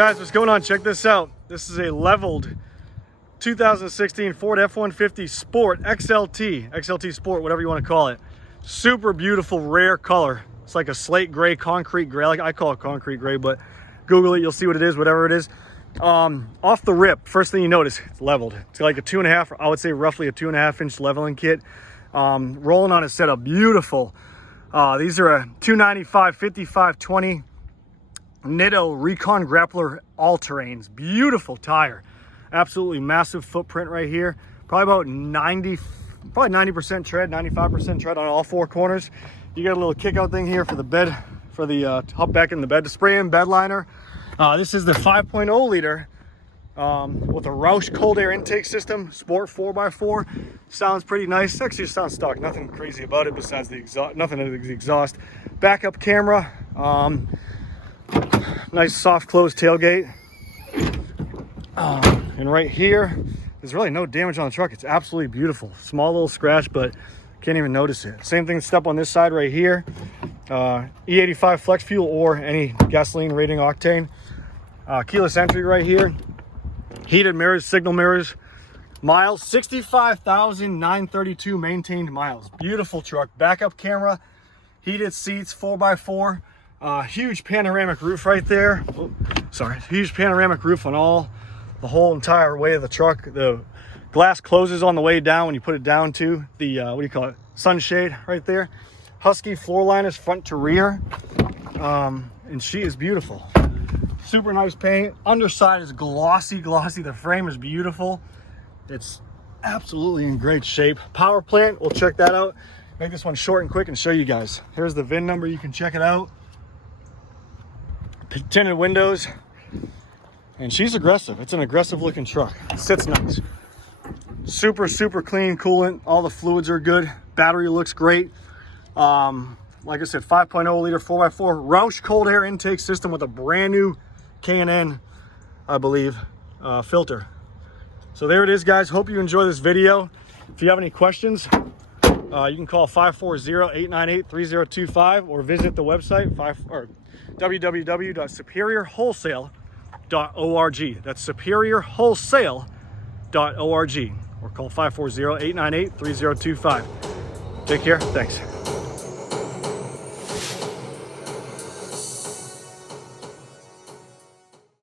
Guys, what's going on? Check this out. This is a leveled 2016 Ford F-150 Sport XLT, XLT Sport, whatever you want to call it. Super beautiful, rare color. It's like a slate gray, concrete gray. Like I call it concrete gray, but Google it, you'll see what it is, whatever it is. Off the rip, first thing you notice, it's leveled. It's like a 2.5, I would say roughly a 2.5 inch leveling kit. Rolling on a setup, beautiful. These are a 295 5520 Nitto Recon Grappler all-terrains. Beautiful tire, absolutely massive footprint right here. Probably about 90% tread, 95% tread on all four corners. You got a little kick out thing here for the bed, for the hop back in the bed to spray in bed liner. This is the 5.0 liter with a Roush cold air intake system, sport 4x4. Sounds pretty nice. Actually, it sounds stock. Nothing crazy about it besides the exhaust. Nothing of the exhaust. Backup camera. Nice soft closed tailgate. And right here, there's really no damage on the truck. It's absolutely beautiful. Small little scratch, but can't even notice it. Same thing, step on this side right here. E85 flex fuel or any gasoline rating octane. Keyless entry right here. Heated mirrors, signal mirrors. Miles, 65,932 maintained miles. Beautiful truck. Backup camera, heated seats, 4x4. Huge panoramic roof right there. Oh, sorry, huge panoramic roof on the whole entire way of the truck. The glass closes on the way down when you put it down to the what do you call it, sunshade right there. Husky floor liners front to rear, and she is beautiful. Super nice paint. Underside is glossy. The frame is beautiful. It's absolutely in great shape. Power plant, we'll check that out. Make this one short and quick and show you guys. Here's the VIN number, you can check it out. Tinted windows, and she's aggressive. It's an aggressive looking truck. It sits nice. Super clean coolant. All the fluids are good. Battery looks great. Like I said, 5.0 liter 4x4 Roush cold air intake system with a brand new K&N, I believe, filter. So there it is, guys. Hope you enjoy this video. If you have any questions, you can call 540-898-3025 or visit the website www.superiorwholesale.org. That's superiorwholesale.org, or call 540-898-3025. Take care. Thanks.